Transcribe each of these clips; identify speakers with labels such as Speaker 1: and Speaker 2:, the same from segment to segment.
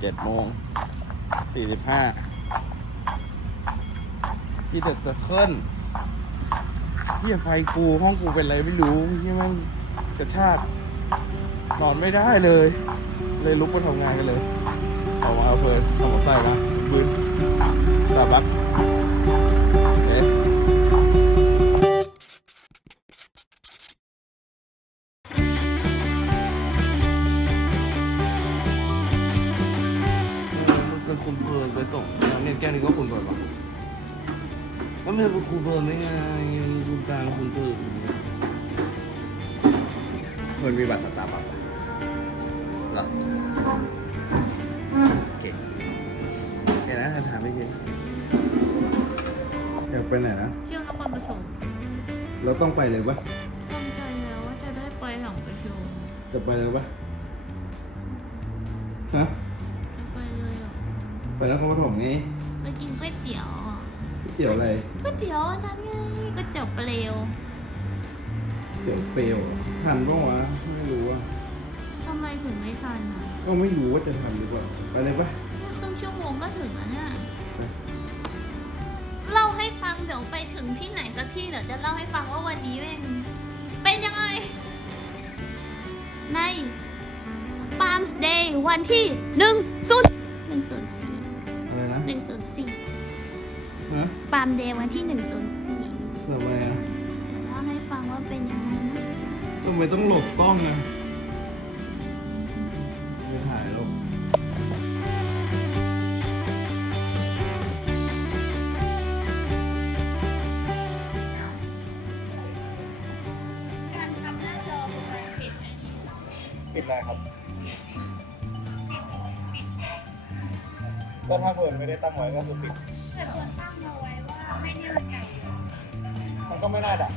Speaker 1: เจ็ดโมงสี่สิบห้าที่เดอะเซอร์เคิลที่ไฟกูห้องกูเป็นอะไรไม่รู้ที่มันกระชากนอนไม่ได้เลย เลยลุกมาทำงานกันเลยออกมาเอาเพลินทำหัวไส้นะบืนตาบัก ก้วนี้ก็คุณเพลินปะก็ไม่เป็นคุณเพลินได้ไงคุณกลางคุณเพลินเพลินมีบัตรสตาร์บัคปะหรอโอเคเดี๋ยวนะถามไม่เก่งอยากไปไหนนะ
Speaker 2: เที่ยวนครปฐม
Speaker 1: เราต้องไปเลยปะ
Speaker 2: ตั้งใจแล้วว่าจะได้ไปหลังประชุม
Speaker 1: จะไปเลยปะฮะ
Speaker 2: จะไปเลยเหรอ
Speaker 1: ไปนครปฐมไง
Speaker 2: ไปกินก๋วย เตี๋ยวอะ
Speaker 1: เตี๋ยวอะไร
Speaker 2: ก๋วยเตี๋ยวอันนั้นไงก๋วยเตี๋ยวเปลว
Speaker 1: เตี๋ยวเปรี้ยวทันปะวะไม่รู้อะ
Speaker 2: ทำไมถึงไม่ทันอะ
Speaker 1: ก็ไม่รู้ว่าจะทันหรือเปล่าไปเลยปะ
Speaker 2: ครึ่งชั่วโมงก็ถึงแล้วเนี่ย
Speaker 1: ไป
Speaker 2: เล่าให้ฟังเดี๋ยวไปถึงที่ไหนสักที่เดี๋ยวจะเล่าให้ฟังว่าวันนี้เป็นเป็นยังไงใน Palms Day วันที่หนึ่งศูนย์หนึ่งศูนย์สี่
Speaker 1: อะไรนะ
Speaker 2: หนึ่งศูนย์สี่
Speaker 1: ฮะ
Speaker 2: ปาล์มเดย์วันที่หนึ่งศูนย์สี่
Speaker 1: ทำไมอะ
Speaker 2: เล่าให้ฟังว่าเป็นยังไงนะ
Speaker 1: ทำไมต้องหลบกล้องอะไม่ถ่ายหรอก
Speaker 2: การทำหน้าจอเป็นการปิด
Speaker 1: ปิดอะไรครับ ก็ถ้าเพิ่นไม่ได้ตั้งไว้ก็คือปิด
Speaker 2: แต่ควร ม่แน่ใจ
Speaker 1: มันก็ไม่น่าดับ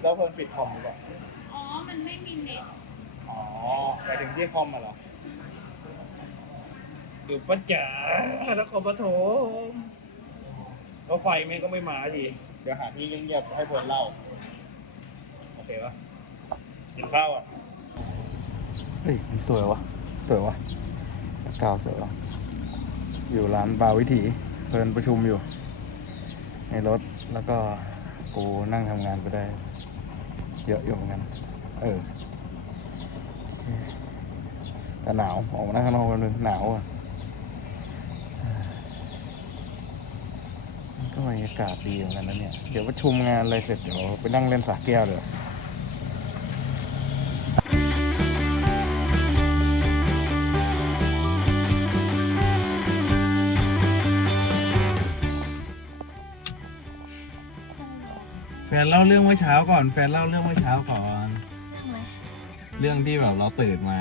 Speaker 1: แล้วเพิ่นปิดคอมหรือเปล่า
Speaker 2: อ๋อ มันไม่มีเน็ต
Speaker 1: อ๋อไปถึงที่คอมมาเหรอดูป้าจ๋านครปฐมแล้วไฟแม่งก็ไม่มาดีเดี๋ยวหาที่เงียบๆให้เพิ่นเล่า โอเคปะกินข้าวอะ เฮ้ยมันสวยวะสวยวะกาวสวยวะ อยู่ร้านบาวิถีเพลินประชุมอยู่ ในรถแล้วก็กูนั่งทำงานไปได้ เยอะอยู่เหมือนกัน เออ แต่หนาว ออกมานั่งข้างนอกกันเลยหนาวอะก็บรรยากาศดีเหมือนกันนะเนี่ย เดี๋ยวประชุมงานอะไรเสร็จเดี๋ยวไปนั่งเล่นสาแก้วเดี๋ยว นเล่าเรื่องเมื่อเช้าก่อน แฟนเล่าเรื่องเมื่อเช้าก่อน
Speaker 2: เรื่องอะไร
Speaker 1: เรื่องที่แบบเราตื่นมา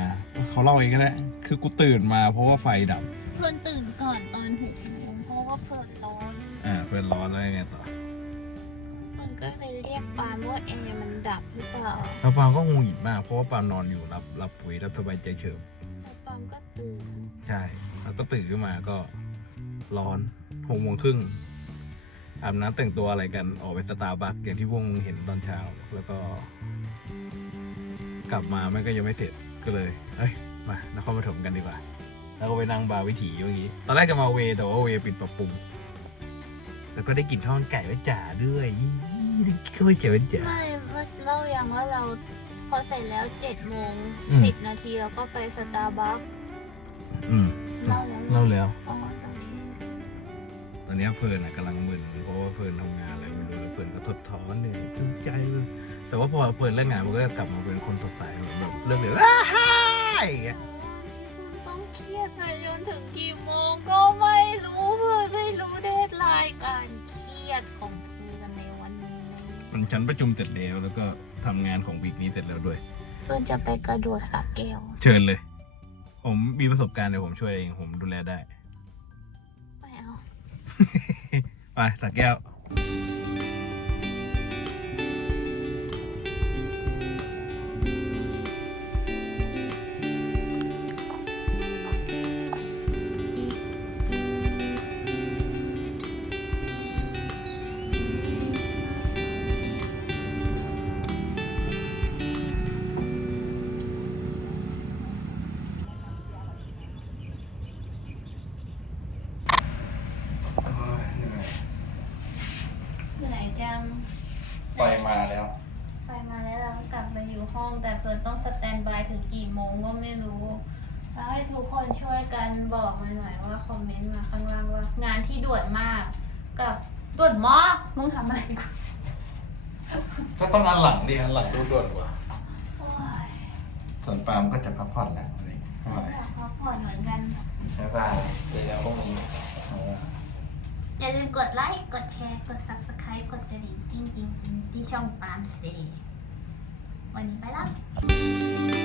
Speaker 1: เขาเล่าเองก็ได้ คือกูตื่นมาเพราะว่าไฟดับ
Speaker 2: เพื่อนตื่นก่อนตอนหกโมงเพราะว่าเพื่อนร้อน
Speaker 1: อ่าเพื่อนร้อนแล้วยังไงต่อ
Speaker 2: เพื่อนก็เลยเรียกปาล์มว่าแอร์มันดับหรือเปล่า
Speaker 1: แล้วปาล์มก็งงหงิดมากเพราะว่าปาล์มนอนอยู่รับรับปุ๋ยรับสบายใจเฉิบ
Speaker 2: แล้วปาล์มก็ตื่น
Speaker 1: ใช่ แล้วก็ตื่นขึ้นมาก็ร้อนหกโมงครึ่ง อาบน้ำแต่งตัวอะไรกันออกไปสตาร์บัคอย่างที่พวกมึงเห็นตอนเช้า แล้วก็ กลับมามันก็ยังไม่เสร็จก็เลยเอ้ยมานครปฐมกันดีกว่า แล้วก็ไปนั่งบาร์วิถีเมื่อกี้ ตอนแรกจะมาเว แต่ว่าเวปิดปรับปรุง แล้วก็ได้กลิ่นข้าวมันไก่ไว้จ่าด้วยยี่ได้ข้าวมันไก่ไว้จ่า
Speaker 2: ไม่เล่ายังว่าเราพอเสร็จแล้วเจ็ดโมง
Speaker 1: อืม
Speaker 2: สิบนาทีเราก็ไปสตาร์บัค
Speaker 1: อืม
Speaker 2: เล่าแล้ว
Speaker 1: เล่าแล้ว
Speaker 2: อ๋อ
Speaker 1: ตอนนี้เพลินอะกำลังมึนเพราะว่าเพลินทำงานอะไรไม่รู้แล้วเพลินก็ทดท้อนเหนื่อยภูมิใจเลยแต่ว่าพอเพลินเลิกงานมันก็จะกลับมาเป็นคนสดใสแบบเรื่องเดียวอ้าฮ่าอย่างเงี้ย
Speaker 2: ต้องเครียดไปจนถึงกี่โมงก็ไม่รู้เพื่อนไม่รู้เดทไลน์การเครียดของเพื่อนในวันนี้
Speaker 1: มันฉันประชุมเสร็จแล้วแล้วก็ทำงานของวีคนี้เสร็จแล้วด้วย
Speaker 2: เพื่อนจะไปกระโดดสระแก้ว
Speaker 1: เชิญเลย ผมมีประสบการณ์เดี๋ยวผมช่วยเองผมดูแลได้
Speaker 2: ไม่เอา
Speaker 1: ไปสักแก้ว
Speaker 2: ยัง
Speaker 3: ไฟมาแล้ว
Speaker 2: ไฟมาแล้วเราก็กลับมาอยู่ห้อง แต่เพิร์นต้องสแตนบายถึงกี่โมงก็ไม่รู้แล้วให้ทุกคนช่วยกันบอกมาหน่อยว่าคอมเมนต์มาข้างล่างว่า งานที่ด่วนมากกับด่วนมากมึงทำอะไรกู
Speaker 1: ก็ต้องอันหลังดิอันหลังดูด่วนกว่า
Speaker 2: โอ้ย
Speaker 1: ส่วนปาล์มก็จะพักผ่อนแล้วอะไรอย่างเงี้ย
Speaker 2: อยากพักผ่อนเหมือนกัน
Speaker 1: ใช่ป่ะเจอกันพรุ่งนี้เอ
Speaker 2: ย่าลืมกดไลค์ กดแชร์ กด subscribe กดกระดิ่งกิ้งกิ้งกิ้งที่ช่องปามสเตย์วันนี้ไปแล้ว